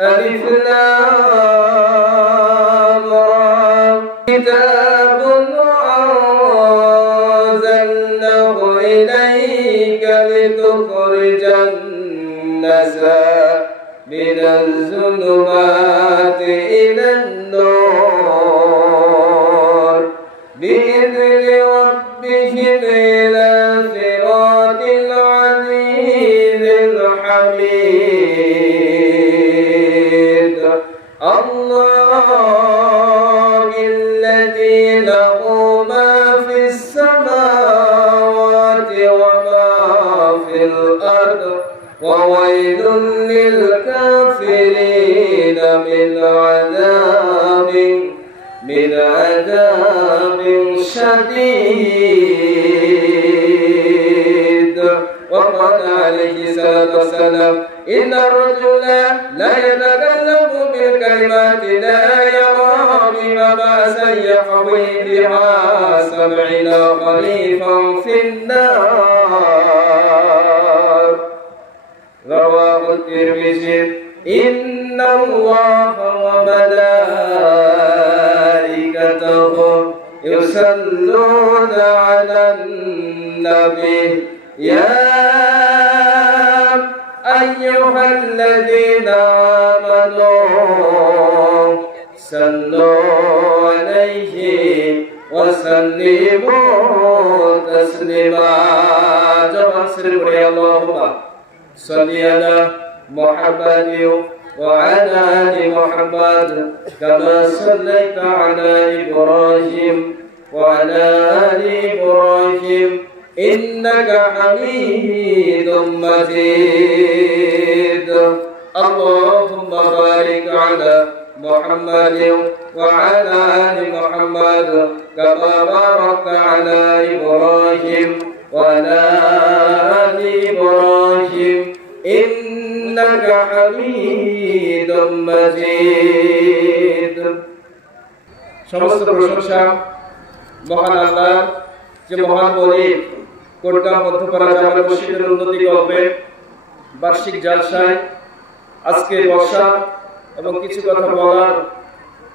ألف لام را كتاب أنزلناه إليك لتخرج الناس من الظلمات إلى النور بإذن ربهم إلى صراط العزيز الحميد الله الذي له ما في السماوات وما في الأرض وويل للكافرين من عذاب شديد. وقال عليه الصلاة والسلام إن الرجل لا يتكلم بالكلمات لا يرى بها بأسا يقوي بها 70 خريفا في النار. رواه الترمذي. إن الله وملائكته يصلون على النبي يا أيها الذين آمنوا صلوا عليه وسلموا تسليما. جمع سر اللهم صل على محمد وعلى آل محمد كما صليت على إبراهيم وعلى آل إبراهيم إنك حميد مجيد. اللهم بارك على محمد وعلى آل محمد كما باركت على إبراهيم وعلى آل إبراهيم إنك حميد مجيد. সমস্ত প্রশংসা মহান আল্লাহ, যে মহান বলি কোটগাঁও মধ্যপাড়া জামে মসজিদের উন্নতি কল্পে বার্ষিক জালসায় আজকে বসা এবং কিছু কথা বলার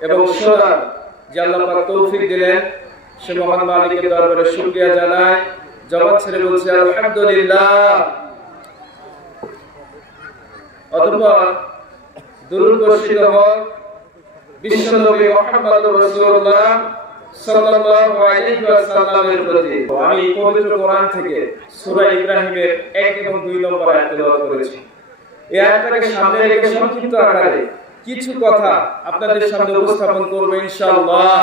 এবং শোনার যে আল্লাহ পাক তৌফিক দিলেন, সে মহান মালিকের দরবারে শুকরিয়া জানাই। জবান ছেড়ে বলছি আলহামদুলিল্লাহ। অতঃপর দুরূদ বর্ষিত হোক বিশ্বনবী মুহাম্মদ রাসূলুল্লাহ সাল্লাল্লাহু আলাইহি ওয়াসাল্লামের প্রতি। আমি পবিত্র কোরআন থেকে সূরা ইব্রাহিমের 1 এবং 2 নম্বর আয়াত তেলাওয়াত করেছি। এই আয়াতটাকে সামনে রেখে সংক্ষিপ্ত আকারে কিছু কথা আপনাদের সামনে উপস্থাপন করব ইনশাআল্লাহ।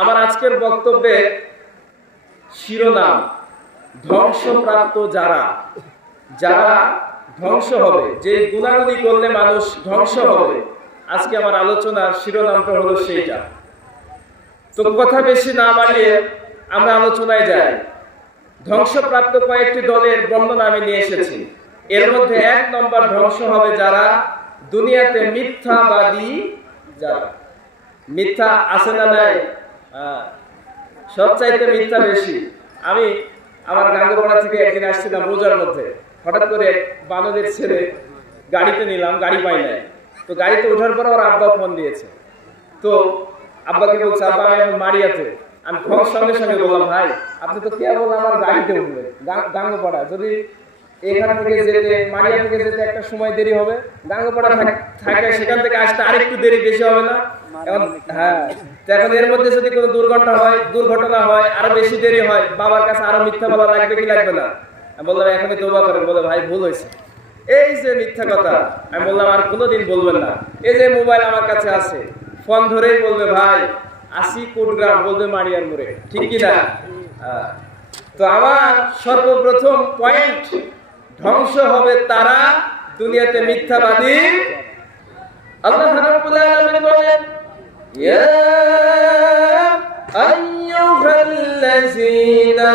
আমার আজকের বক্তব্যের শিরোনাম ধ্বংসপ্রাপ্ত যারা ধ্বংস হবে, যে গুনাহগুলি করলে মানুষ ধ্বংস হবে। আজকে আমার আলোচনার শিরোনামটা হলো সেইটা। তো কথা বেশি না বাড়িয়ে আমরা আলোচনায় যাই। ধ্বংসপ্রাপ্ত কয়েকটি দলের বর্ণনা আমি নিয়ে এসেছি। এর মধ্যে 1 নম্বর ধ্বংস হবে যারা দুনিয়াতে মিথ্যাবাদী, যারা মিথ্যা আছে না নাই, সবচাইতে মিথ্যা বেশি। আমি আমার গাঙ্গপাড়া থেকে একদিন আসছিলাম রোজার মধ্যে, হঠাৎ করে বানদের ছেড়ে গাড়িতে নিলাম, গাড়ি পাই নাই। তো গাড়িতে ওঠার পর ওর আব্বা ফোন দিয়েছে। তো আব্বাকে বলছে, আব্বা আমি এখন মারিয়াতে। আমি ফোনের সঙ্গে সঙ্গে বললাম, ভাই আপনি তো কেবল আমার গাড়িতে উঠবেন গাঙ্গপাড়া, যদি এখান থেকে যেতে মারিয়া থেকে যেতে একটা সময় দেরি হবে, গাঙ্গপাড়া থাকে সেখান থেকে আসতে আরেকটু দেরি বেশি হবে না? এখন হ্যাঁ, এখন এর মধ্যে যদি কোনো দুর্ঘটনা হয় আরো বেশি দেরি হয়, বাবার কাছে আরো মিথ্যা বলা লাগবে কি লাগবে না? আমি বললাম এখনই তওবা করেন। বলে ভাই ভুল হয়েছে, এই যে মিথ্যা কথা। আমি বললাম আর কোনোদিন বলবেন না। এই যে মোবাইল আমার কাছে আছে, ফোন ধরেই বলবে ভাই আসি কোটগ্রাম, বলবে মারিয়ার মোড়ে, ঠিক কি না? তো আমার সর্বপ্রথম পয়েন্ট, ধ্বংস হবে তারা দুনিয়াতে মিথ্যাবাদী। আল্লাহ রাব্বুল আলামিন বলেন, ইয়া আইয়ুহাল্লাযীনা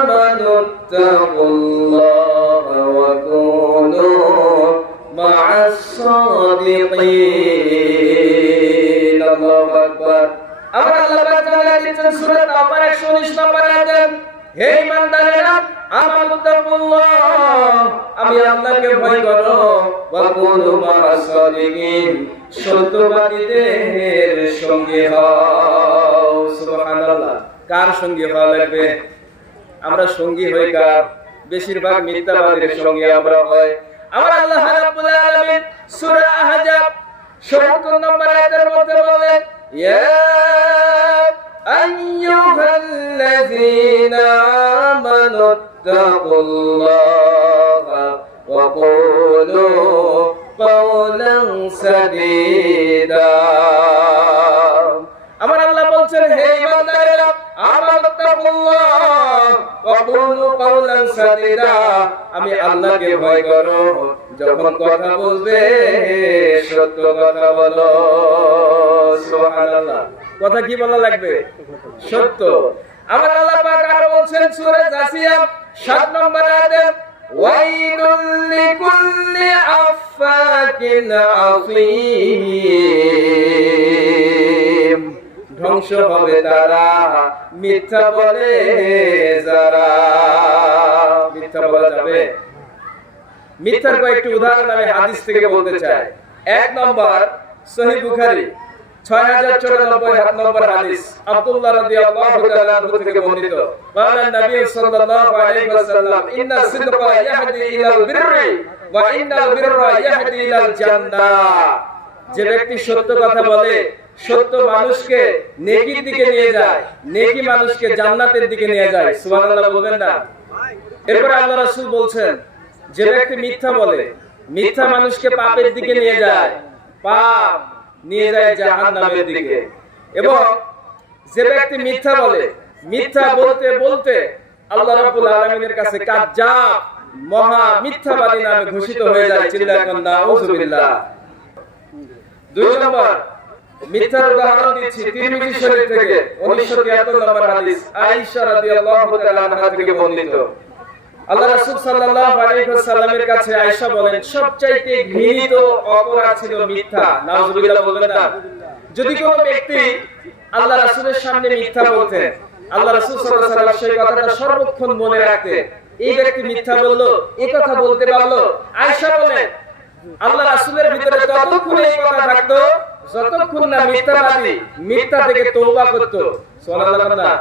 আমানুত্তাকুল্লাহা ওয়া কুনু মা'আস সাদিকিন। আল্লাহু আকবার। আবার আল্লাহ পাক জানালেন সূরা তাওবার 119 নম্বর আয়াতে, হে ঈমানদারেরা আমানুত্তাকুল্লাহ, আমি আল্লাহকে ভয় করো, ওয়া কুনু মা'আস সাদিকিন, সত্যবাদীদের সঙ্গে হও। সুবহানাল্লাহ। কার সঙ্গে হওয়া লাগবে? আমরা সঙ্গী হই কার? বেশিরভাগ মিথ্যাবাদীদের সঙ্গে আমরা হই। আমার আল্লাহ রাব্বুল আলামিন সূরা আহজাব ৭০ নম্বর আয়াতের মধ্যে বলেন, ইয়া আইয়ুহাল্লাযীনা আমানুত্তাকুল্লাহা ওয়া কুলু কাওলান সাদীদা। আমার আল্লাহ বলছেন, হে ঈমানদারেরা, আমানুত্তাকুল্লাহ ওয়া কুলু কাওলান সাদীদা, আমি আল্লাহকে ভয় করো, যখন কথা বলবে সত্য কথা বলো। সুবহানাল্লাহ। কথা কি বলা লাগবে? সত্য। আমার আল্লাহ পাক আরো বলছেন সূরা জাসিয়া ৭ নম্বর আয়াতে, ওয়াইলুল লিকুল্লি আফফাকিন আসীম, ধ্বংস হবে তারা মিথ্যা বলে যারা। মিথ্যা বলা যাবে? মিথ্যার কয়েকটি উদাহরণ আমি হাদিস থেকে বলতে চাই। ১ নম্বর, সহিহ বুখারী ৬০৯৪ নম্বর হাদিস, আব্দুল্লাহ রাদিয়াল্লাহু তাআলা আনহু থেকে বর্ণিত, ক্বালা নবী সাল্লাল্লাহু আলাইহি ওয়াসাল্লাম, ইন্না সিদকা ইয়াহদি ইলাল বিররি ওয়া ইন্নাল বিররা ইয়াহদি ইলাল জান্নাহ। যে ব্যক্তি সত্য কথা বলে, সত্য মানুষকে নেকির দিকে নিয়ে যায়, নেকি মানুষকে জান্নাতের দিকে নিয়ে যায়। সুবহানাল্লাহ বলবেন না? এরপর আল্লাহ রাসূল বলছেন, যে ব্যক্তি মিথ্যা বলে, মিথ্যা মানুষকে পাপের দিকে নিয়ে যায়, পাপ নিয়ে যায় জাহান্নামের দিকে। এবং যে ব্যক্তি মিথ্যা বলে, মিথ্যা বলতে বলতে আল্লাহ রাব্বুল আলামিনের কাছে কাজ্জাব, মহা মিথ্যাবাদী নামে ঘোষিত হয়ে যায়। চিল্লায়া কান নাউযুবিল্লাহ। ২ নম্বর, মিথ্যার উদাহরণ দিচ্ছি তিরমিজি শরীফ থেকে ১৯৭৩ নম্বর হাদিস, আয়েশা রাদিয়াল্লাহু তাআলা আনহা থেকে বর্ণিত। আল্লাহ রাসূল সাল্লাল্লাহু আলাইহি ওয়াসাল্লামের কাছে আয়েশা বলেন, সবচাইতে ঘৃণিত অপরাধ ছিল মিথ্যা। নাউযুবিল্লাহ বলবেন না? যদি কোনো ব্যক্তি আল্লাহ রাসূলের সামনে মিথ্যা বলতেন, আল্লাহ রাসূল সাল্লাল্লাহু আলাইহি ওয়াসাল্লাম সেই কথাটা সর্বক্ষণ মনে রাখতেন। এই ব্যক্তি মিথ্যা বলল, এই কথা বলতে পারলো, আয়েশা বলেন, আল্লাহ রাসূলের ভিতরে ততক্ষণ এই কথা থাকতো যতক্ষণ না মিথ্যাবাদী মিথ্যা থেকে তওবা করত। সুবহানাল্লাহ।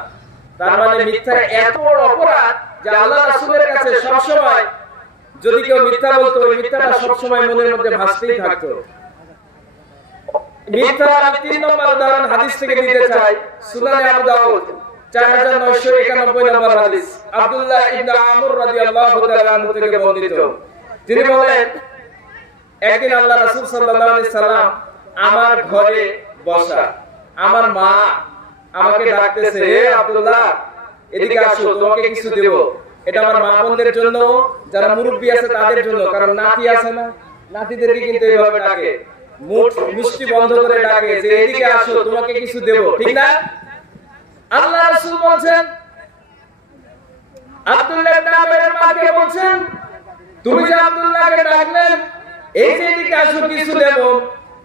তার মানে মিথ্যা এত বড় অপরাধ যে আল্লাহ রাসূলের কাছে সব সময় যদি কেউ মিথ্যা বলতো, ওই মিথ্যাটা সব সময় মনের মধ্যে ভাসতেই থাকতো। মিথ্যা ৩ নম্বর উদাহরণ হাদিস থেকে দিতে চাই, সুনানে আবু দাউদ ৪৯৯১ নম্বর হাদিস, আব্দুল্লাহ ইবনে আমর রাদিয়াল্লাহু তাআলা আনহু থেকে বর্ণিত। তিনি বলেন, একদিন আল্লাহ রাসূল সাল্লাল্লাহু আলাইহি সাল্লাম আমার ঘরে বসা, আমার মা আমাকে ডাকতেছে, হে আব্দুল্লাহ এদিকে আসো, তোমাকে কিছু দেব। এটা আমার মা বোনদের জন্য, যারা মুরব্বি আছে তাদের জন্য, কারণ নাতি আছে না, নাতিদেরকে কিন্তু এইভাবে ডাকে, মুখ মিষ্টি বন্ধ করে ডাকে যে এদিকে আসো, তোমাকে কিছু দেব, ঠিক না? আল্লাহ রাসূল বলেন, আব্দুল্লাহ ইবনে আমরের মাকে বলেন, তুমি যে আব্দুল্লাহকে ডাকলেন, এই যে এদিকে আসো কিছু দেব,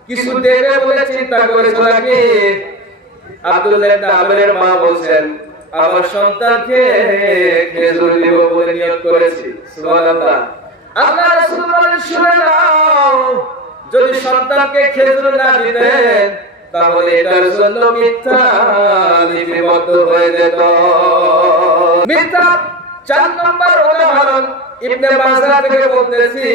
কিছু দেবে বলে চিন্তা করেছো নাকি? আব্দুল্লাহ ইবনে আমরের মা বলেন, আমার সন্তানকে খেজুর দিব বলে নিয়ত করেছি। সুবহানাল্লাহ। আল্লাহ রাসূল বলেন, শুনে নাও, যদি সন্তানকে খেজুর না দিতেন তাহলে এটার জন্য মিথ্যা লিপিবদ্ধ হয়ে যেত। মিথ্যা ৪ নম্বর উদাহরণ ইবনে মাজাহ থেকে বলতেছি,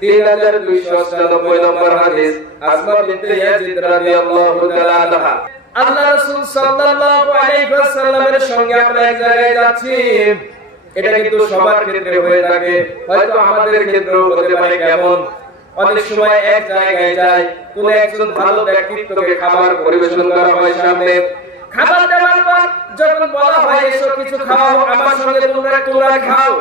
৩২৯৮ নম্বর হাদিস, আসমা বিনতে ইয়াজিদ রাদিয়াল্লাহু তাআলা আনহা। আল্লাহ রাসূল সাল্লাল্লাহু আলাইহি ওয়াসাল্লামের সঙ্গে আমরা এক জায়গায় যাচ্ছি। এটা কিন্তু সবার ক্ষেত্রে হয়ে থাকে, হয়তো আমাদের ক্ষেত্রেও হতে পারে। কেমন? অনেক সময় এক জায়গায় যায়, কোন একজন ভালো ব্যক্তিত্বকে খাবার পরিবেশন করা হয় সামনে, খাবার দেওয়ার পর যখন বলা হয় এসো কিছু খাও, আমার সঙ্গে তোমরা খাও,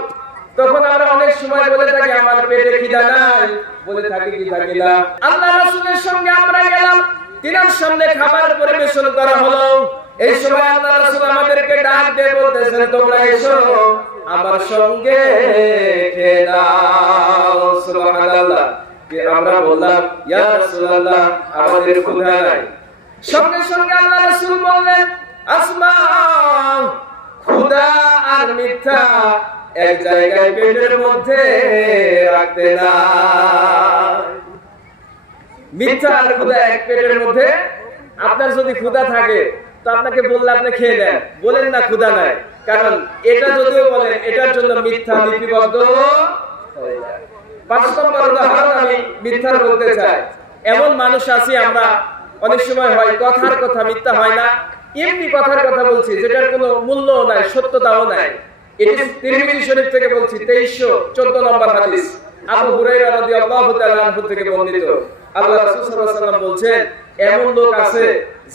তখন আমরা অনেক সময় বলে থাকি আমার পেটে খিদা নাই, বলে থাকি কি থাকি না। আল্লাহ রাসূলের সঙ্গে আমরা গেলাম, তিনার সামনে খাবার পরিবেশন করা হলো। এই সময় আল্লাহ রাসূল আমাদেরকে ডাক দিয়ে বলতেছেন, তোমরা এসো আমার সঙ্গে খেয়ে নাও। সুবহানাল্লাহ। আমরা বললাম, ইয়া রাসূলুল্লাহ আমাদের ক্ষুধা নাই। সঙ্গে সঙ্গে আল্লাহ রাসূল বললেন, আসমা ক্ষুধা আর মিথ্যা এক জায়গায় পেটের মধ্যে রাখতে না। মিথ্যা আর ক্ষুধা এক পেটের মধ্যে। আপনার যদি ক্ষুধা থাকে তো আপনাকে বললে আপনি খেয়ে নেন, বলেন না ক্ষুধা নাই, কারণ এটা যদিও বলেন এটার জন্য মিথ্যা লিপিবদ্ধ হয়ে যায়। ৫ নম্বর উদাহরণ আমি মিথ্যার বলতে চাই। এমন মানুষ আছি আমরা, অনেক সময় হয় কথার কথা মিথ্যা হয় না, এমনি কথার কথা বলছি যেটার কোনো মূল্যও নাই, সত্যতাও নাই। এটি তিরমিজি শরীফ থেকে বলছি, 2314 নম্বর হাদিস, আবু হুরায়রা রাদিয়াল্লাহু তাআলা আনহু থেকে বর্ণিত। আল্লাহ রাসূল সাল্লাল্লাহু আলাইহি ওয়াসাল্লাম বলছেন, এমন লোক আছে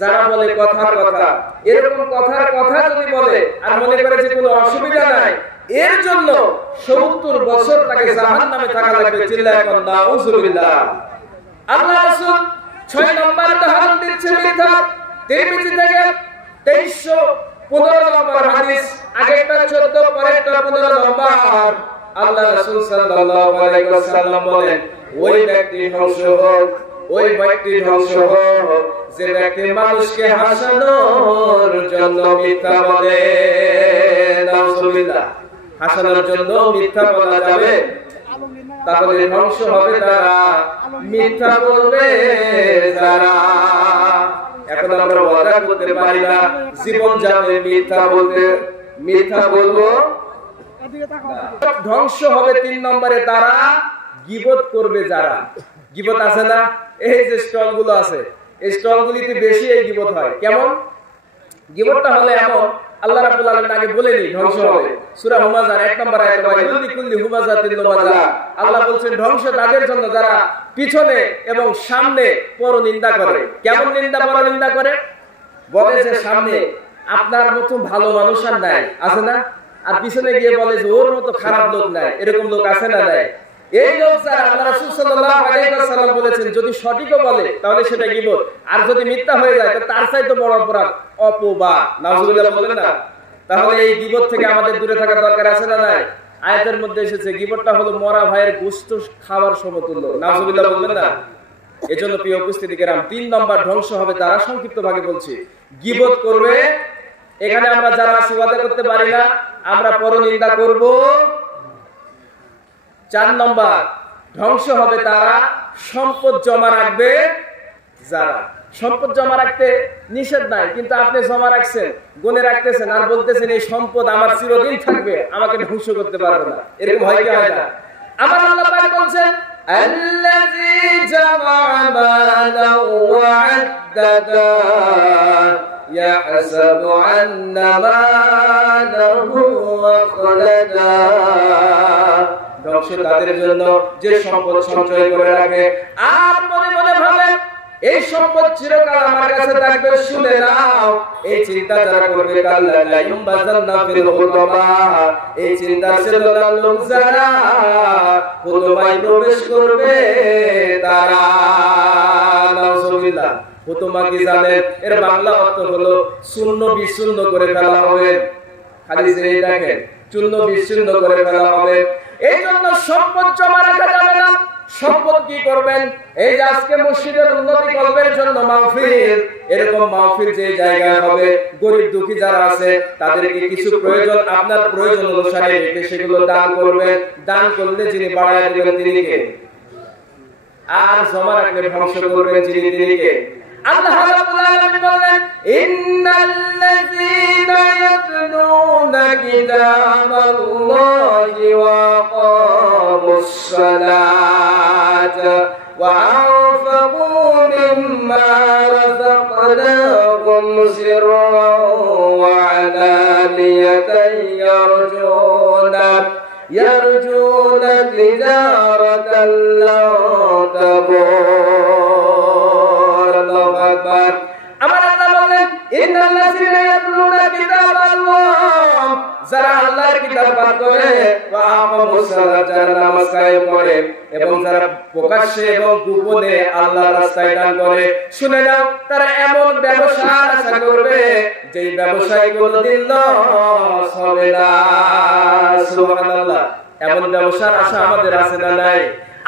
যারা বলে কথার কথা, এরকম কথার কথা যদি বলে আর মনে করে যে কোনো অসুবিধা নাই, এর জন্য 70 বছর তাকে জাহান্নামে থাকা লাগবে। চিল্লায় বলেন নাউযুবিল্লাহ। আল্লাহ রাসূল 6 নম্বর উদাহরণ দিচ্ছেন মিথ্যা, তিরমিজি থেকে 2315 নম্বর হাদিস, আগেরটা 14, পরেরটা 15 নম্বর। আল্লাহ রাসূল সাল্লাল্লাহু আলাইহি ওয়াসাল্লাম বলেন, ওই ব্যক্তি ধ্বংস হোক, ওই ব্যক্তি ধ্বংস হোক যে ব্যক্তি মানুষকে হাসানোর জন্য মিথ্যা বলে। নাউযুবিল্লাহ। হাসানোর জন্য মিথ্যা বলা যাবে? তাহলে ধ্বংস হবে তারা, মিথ্যা বলবে যারা। এখন আমরা ওয়াদা করতে পারি না জীবন যাবে মিথ্যা বলতে, মিথ্যা বলবো। ধ্বংস হবে 3 নম্বরে তারা, গীবত করবে যারা। গীবত আছে না, এই যে স্টল গুলো আছে, এই স্টল গুলিতে বেশি এই গীবত হয়। কেমন গীবতটা হলে এমন, আল্লাহ রাব্বুল আলামিন আগে বলেনি ধ্বংস হবে। সূরা হুমাযার 1 নম্বর আয়াতে বলে, লিকুল্লি হুমাযাতিন লুমাযা। আল্লাহ বলছেন ধ্বংস তাদের জন্য যারা পিছনে এবং সামনে পরনিন্দা করে। কেমন নিন্দা পরনিন্দা করে? বলে যে সামনে আপনার মতো ভালো মানুষ আর নাই, আছে না, আর পিছনে গিয়ে বলে যে ওর মতো খারাপ লোক নাই। এরকম লোক আছে না নাই? এই লোক যারা, আল্লাহ রাসূল সাল্লাল্লাহু আলাইহি ওয়াসাল্লাম বলেছেন যদি সঠিকও বলে তাহলে সেটা গীবত, আর যদি মিথ্যা হয়ে যায় তার চাইতে বড় অপরাধ অপবাদ। নাউযুবিল্লাহ বলেন না? তাহলে এই গীবত থেকে আমাদের দূরে থাকা দরকার আছে না নাই? আয়াতের মধ্যে এসেছে গীবতটা হলো মরা ভাইয়ের গোশত খাবার সমতুল্য। নাউযুবিল্লাহ বলবেন না? এজন্য প্রিয় উপস্থিতি কেরাম, 3 নম্বর ধ্বংস হবে তারা, সংক্ষিপ্ত ভাগে বলছি, গীবত করবে। এখানে আমরা যারা ওয়াদা করতে পারি না, আমরা পরনিন্দা করব। 4 নম্বর ধ্বংস হবে তারা, সম্পদ জমা রাখবে যারা। সম্পদ জমা রাখতে নিষেধ নাই, কিন্তু আপনি জমা রাখছেন, গুনে রাখতেছেন আর বলতেছেন এই সম্পদ আমার চিরদিন থাকবে, আমাকে ধ্বংস করতে পারবে না। এরকম হয় কি হয় না? আমার আল্লাহ পাক বলছেন, আল্লাযী জামা মালাও ওয়া আদ্দাদা ইয়াহসাবু আন্না মালাহু আখলাদা। ধ্বংস তাদের জন্য যে সম্পদ সঞ্চয় করে রাখে আর মনে মনে ভাবে এই সম্পদ চিরকাল আমার কাছে থাকবে। শুনে নাও, এই চিন্তা যারা করবে কাল্লা লা ইউমবাযান্না ফিল হুতামা, এই চিন্তা চেতনার লোক যারা হুতামায় প্রবেশ করবে তারা। নাউযুবিল্লাহ। হুতামা কি জানেন? এর বাংলা অর্থ হলো শূন্য বিশূন্য করে ফেলা হবে। খালি যে দেখেন চূন্য বিশূন্য করে ফেলা হবে। এই জন্য সম্পদ জমা রাখা যাবে না। সম্পদ কি করবেন? এই যে আজকে মসজিদের উন্নতি কল্পের জন্য মাহফিল, এরকম মাহফিল যে জায়গায় হবে, গরিব দুঃখী যারা আছে তাদেরকে কিছু প্রয়োজন আপনার প্রয়োজন অনুসারে রেখে সেগুলো দান করবেন। দান করলে যিনি বাড়ায় দিবেন তিনি কে? আর জমা রাখলে ধ্বংস করবেন যিনি তিনি কে? আল্লাহ রাব্বুল আলামিন বলেন, ইন্নাল্লাযীনা ইয়াতলুনা কিতাবাল্লাহি ওয়া আকামুস সালাতা ওয়া আনফাকু মিম্মা রাযাকনাহুম সিররান ওয়া আলানিয়াতান ইয়ারজুনা তিজারাতান লা তাবুর। আমার আল্লাহ বলেন, ইন্নাল্লাযীনা ইয়াতলুনা কিতাবাল্লাহ, যারা আল্লাহর কিতাব পাঠ করে, ওয়া আকামুস সালাত, যারা নামাজ কায়েম করে, এবং যারা প্রকাশ্যে এবং গোপনে আল্লাহর রাস্তায় দান করে। শুনে নাও, তারা এমন ব্যবসার আশা করবে যেই ব্যবসায় কোনোদিন লস হবে না। সুবহানাল্লাহ। এমন ব্যবসার আশা আমাদের আছে না নাই?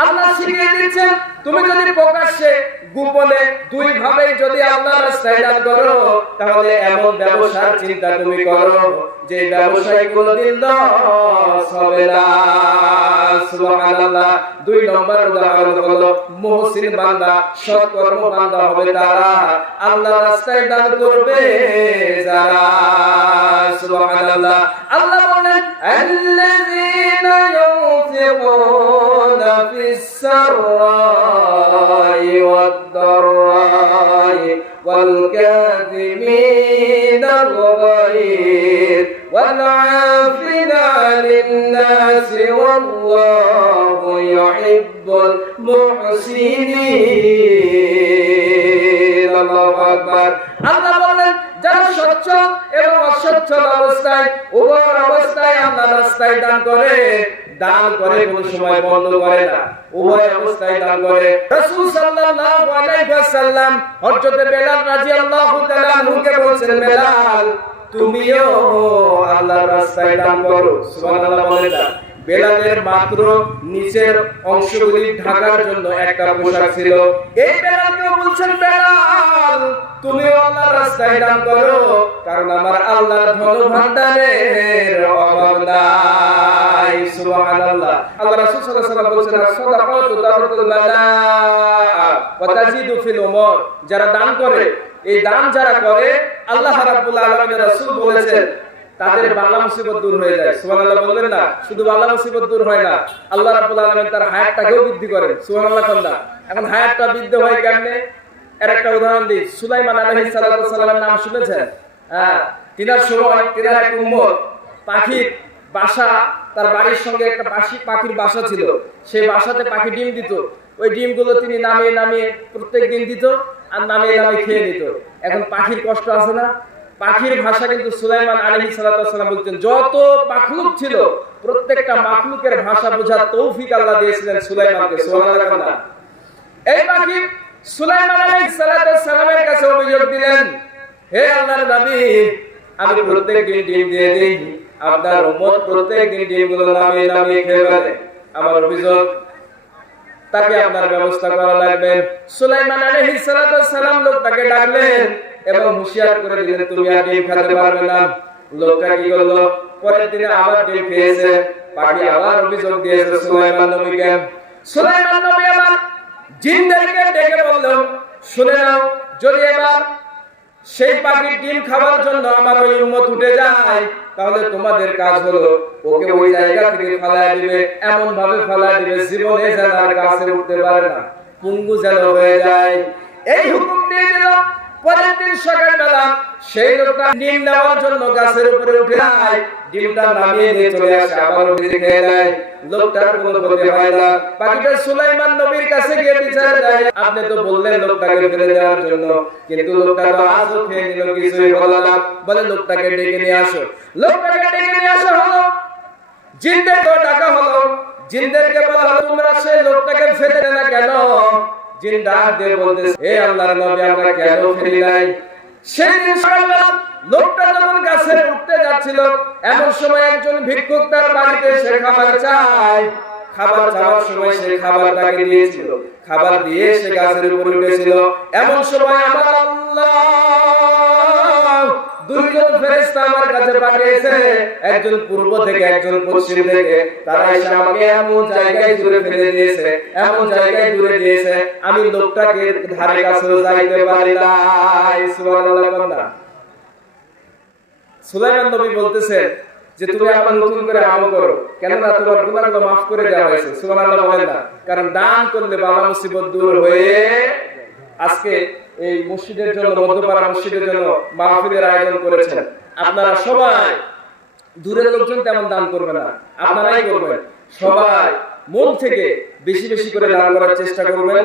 আল্লাহ শিখিয়ে দিচ্ছেন তুমি যদি প্রকাশ্যে গোপনে দুই ভাবে যদি আল্লাহর রাস্তায় দান করো তাহলে এমন ব্যবসার চিন্তা তুমি করো যে ব্যবসায় কোনোদিন লস হবে না। সুবহানাল্লাহ। দুই নম্বর উদাহরণ হলো মুহসিন বান্দা, সৎকর্ম বান্দা হবে তারা, আল্লাহর রাস্তায় দান করবে যারা। সুবহানাল্লাহ। আল্লাহ বলেন আল্লাযীনা ইউনফিকুনা ফিস সাররাই ওয়াদ দাররাই ওয়াল কাযিমিনাল গায়জ ওয়াল আফিনা লিন-নাসি ওয়াল্লাহু ইউহিব্বুল মুহসিনিন। আল্লাহু আকবার। আল্লাহ বলেন যারা সচ্ছল এবং অসচ্ছল অবস্থায় উভয় অবস্থায় আল্লাহর রাস্তায় দান করে কোন সময় বন্ধ করে না, উভয় অবস্থায় দান করে। রাসূল সাল্লাল্লাহু আলাইহি ওয়াসাল্লাম হযরত বেলাল রাদিয়াল্লাহু তাআলা আনহুকে বলেছেন, বেলাল তুমিও আল্লাহর রাস্তায় দান করো। সুবহানাল্লাহ বলেন না। বেলালের মাত্র নিচের অংশগুলি ঢাকার জন্য একটা পোশাক ছিল। এই বেলালকে বলছেন, বেলাল তুমিও আল্লাহর রাস্তায় দান করো, কারণ আমার আল্লাহর ধন ভান্ডারের অভাব নাই। সুবহানাল্লাহ। আল্লাহ রাসূল সাল্লাল্লাহু আলাইহি ওয়াসাল্লাম বলেছেন, সাদাকাতু তারকুল বালা ওয়া তাজিদু ফিল উমর। যারা দান করে, এই দান যারা করে আল্লাহ রাব্বুল আলামিনের রাসূল বলেছেন তাদের বালা মুসিবত দূর হয়ে যায়। সুবহানাল্লাহ বলবেন না। শুধু বালা মুসিবত দূর হয় না, আল্লাহ রাব্বুল আলামিন তার হায়াতটাকেও বৃদ্ধি করেন। সুবহানাল্লাহ কন্যা। এখন হায়াতটা বৃদ্ধি হয় কেমনে? এর একটা উদাহরণ দিই। সুলাইমান আলাইহিস সালামের নাম শুনেছেন? হ্যাঁ। তিনার সময় তিনার এক উম্মত পাখির বাসা, তার বাড়ির সঙ্গে একটা পাখির বাসা ছিল, সেই বাসাতে পাখি ডিম দিত। ওই ডিমগুলো তিনি নামিয়ে নামিয়ে প্রত্যেক দিন দিত আর নামিয়ে নামিয়ে খেয়ে নিত। এখন পাখির কষ্ট আছে না? পাখির ভাষা কিন্তু সুলাইমান আলাইহিস সালাম বলতেন, যত মাখলুক ছিল প্রত্যেকটা মাখলুকের ভাষা বোঝার তৌফিক আল্লাহ দিয়েছিলেন সুলাইমানকে। সুবহানাল্লাহ। এই পাখি সুলাইমান আলাইহিস সালামের কাছে অভিযোগ দিলেন, হে আল্লাহর নবী, আমি প্রত্যেকদিন ডিম দিয়ে দেই, আপনার উম্মত প্রত্যেকদিন ডিমগুলো নামিয়ে নামিয়ে খেয়ে ফেলে। আমার অভিযোগ, তাকে আপনার ব্যবস্থা করা লাগবে। সুলাইমান আলাইহিস সালাম লোকটাকে ডাকলেন এবং হুঁশিয়ার করে দিলেন, তুমি আর ডিম খেতে পারবে না। লোকটা কি করলো? পরের দিনে আবার ডিম খেয়েছে। পাখি আবার অভিযোগ দিয়েছে সুলাইমান নবীকে। সুলাইমান নবী আবার জিনদেরকে ডেকে বললেন, শুনে নাও, যদি এবার সেই পাখির ডিম খাওয়ার জন্য আমার ওই উম্মত উঠে যায় তাহলে তোমাদের কাজ হলো ওকে ওই জায়গা থেকে ফালায় দিবে, এমন ভাবে ফালায় দিবে জীবনে যেন আর গাছে উঠতে পারে না, পঙ্গু যেন হয়ে যায়। এই হুকুম দিয়ে দিল। পরের দিন সকালবেলা সেই লোকটা ডিম নেওয়ার জন্য গাছের উপরে উঠে যায়, ডিমটা নামিয়ে দিয়ে চলে আসে, আবার ভেজে খেয়ে নেয়। লোকটার কোনো ক্ষতি হয় না। পাখিটা সুলাইমান নবীর কাছে গিয়ে বিচার দেয়, আপনি তো বললেন লোকটাকে ফেলে দেওয়ার জন্য, কিন্তু লোকটা তো আজও খেয়ে নিল, কিছুই হলো না। বলে লোকটাকে ডেকে নিয়ে আসো। লোকটাকে ডেকে নিয়ে আসা হলো। জিনদেরকে ডাকা হলো। জিনদেরকে বলা হলো, তোমরা সেই লোকটাকে ফেলে দেন না কেন? জিন ডাক দিয়ে বলতেছে, হে আল্লাহর নবী, আমরা কেন ফেলি নাই? সেদিন সকালবেলা লোকটা যখন গাছে উঠতে যাচ্ছিল, এমন সময় একজন ভিক্ষুক তার বাড়িতে এসে খাবার চায়। খাবার চাওয়ার সময় সে খাবার তাকে দিয়েছিল। খাবার দিয়ে সে গাছের উপরে উঠেছিল। এমন সময় আমার আল্লাহ দুইজন ফেরেশতা আমার কাছে পাঠিয়েছে, একজন পূর্ব থেকে একজন পশ্চিম থেকে। তারা এসে আমাকে এমন জায়গায় দূরে ফেলে দিয়েছে, এমন জায়গায় দূরে দিয়েছে, আমি লোকটাকে ধারে কাছেও যাইতে পারি না। সুবহানাল্লাহ। সুলাইমান নবী বলতেছেন যে তুমি আবার নতুন করে আমল করো, কেননা তোমার গুনাহগুলো মাফ করে দেওয়া হয়েছে। সুবহানাল্লাহ বলেন না। কারণ দান করলে বালা মুসিবত দূর হয়ে আজকে এই মসজিদের জন্য, মধ্যপাড়া মসজিদের জন্য মাহফিলের আয়োজন করেছেন। আপনারা সবাই, দূরের লোকজন তেমন দান করবে না, আপনারাই করবেন। সবাই মন থেকে বেশি বেশি করে দান করার চেষ্টা করবেন।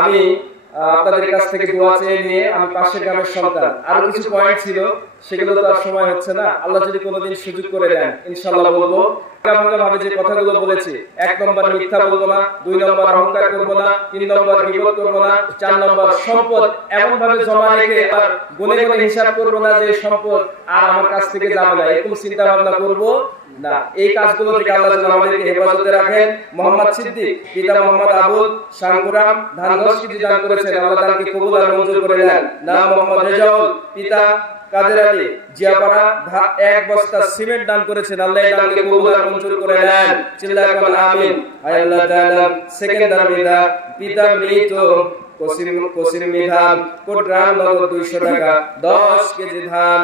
আমি আপনাদের কাছ থেকে দোয়া চেয়ে নিয়ে, আমি পাশের গ্রামের সন্তান, আরো কিছু পয়েন্ট ছিল, সেগুলো তো আর সময় হচ্ছে না। আল্লাহ যদি কোনোদিন সুযোগ করে দেন ইনশাআল্লাহ বলবো। ভাবে যে কথাগুলো বলেছি, 1 নম্বর মিথ্যা বলবো না, 2 নম্বর অহংকার করবো না, 3 নম্বর গীবত করবো না, 4 নম্বর সম্পদ এমন ভাবে জমা রেখে আর গুনে গুনে হিসাব করবো না যে সম্পদ আর আমার কাছ থেকে যাবে না, এরকম চিন্তা ভাবনা করবো না, এই কাজগুলো থেকে আল্লাহ যেন আমাদেরকে হেফাজতে রাখেন। মোহাম্মদ সিদ্দিক পিতা মোহাম্মদ আবুল শাঙ্কুরাম ধান 10 কেজি দান করেছেন, আল্লাহ দানকে কবুল আর মঞ্জুর করে নেন। নাম মোহাম্মদ রেজাউল পিতা কাদের আলী জিয়াপাড়া 1 বস্তা সিমেন্ট দান করেছেন, আল্লাহ এই দানকে কবুল আর মঞ্জুর করে নেন। চিল্লায় বলেন আমিন। আয় আল্লাহ তাআলা সেকেন্ডার পিতা মৃত কসিম মিধান কোটগ্রাম নগদ 200 টাকা 10 কেজি ধান।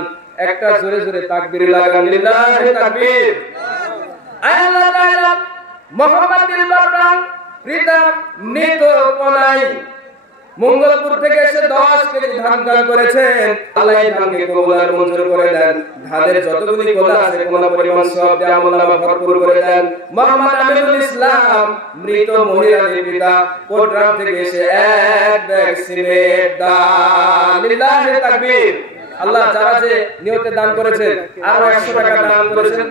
একটা জোরে জোরে তাকবীর লাগান, লিল্লাহি তাকবীর। আয় আল্লাহ তাআলা মোহাম্মদ দিলবর পিতা মৃত কোনাই মঙ্গলপুর থেকে এসে 10 কেজি ধান দান করেছেন, আল্লাহ এই ধানকে কবুল আর মঞ্জুর করে দেন। ধানের যতগুলি কোলা আছে কোলা পরিমাণ সব দিয়ে আমলনামা ভরপুর করে দেন। মোহাম্মদ আমিনুল ইসলাম মৃত মহিলার পিতা কোটগ্রাম থেকে এসে 1 ব্যাগ সিমেন্ট দান, লিল্লাহি তাকবীর। আল্লাহ যারা যে নিয়তে দান করেছেন আরো 100 টাকা দান করেছেন,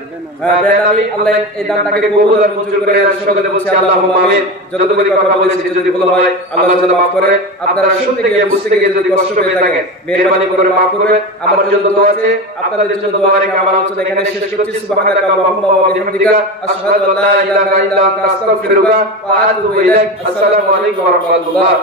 বেনামি আল্লাহ এই দানটাকে কবুল আর মঞ্জুর করে নেন। সকলে বলছি আল্লাহুম্মা আমিন। যতটুকু কথা বলেছি যদি ভুল হয় আল্লাহ যেন মাফ করে। আপনারা শুনতে গিয়ে বুঝতে গিয়ে যদি কষ্ট পেয়ে থাকেন মেহেরবানি করে মাফ করবেন। আমার জন্য দোয়া আছে, আপনাদের জন্য দোয়া রেখে আমার আলোচনা এখানে শেষ করছি। সুবহানাকা আল্লাহুম্মা ওয়া বিহামদিকা আশহাদু আল্লা ইলাহা ইল্লা আনতা আস্তাগফিরুকা ওয়া আতুবু ইলাইক। আসসালামু আলাইকুম ওয়া রাহমাতুল্লাহ।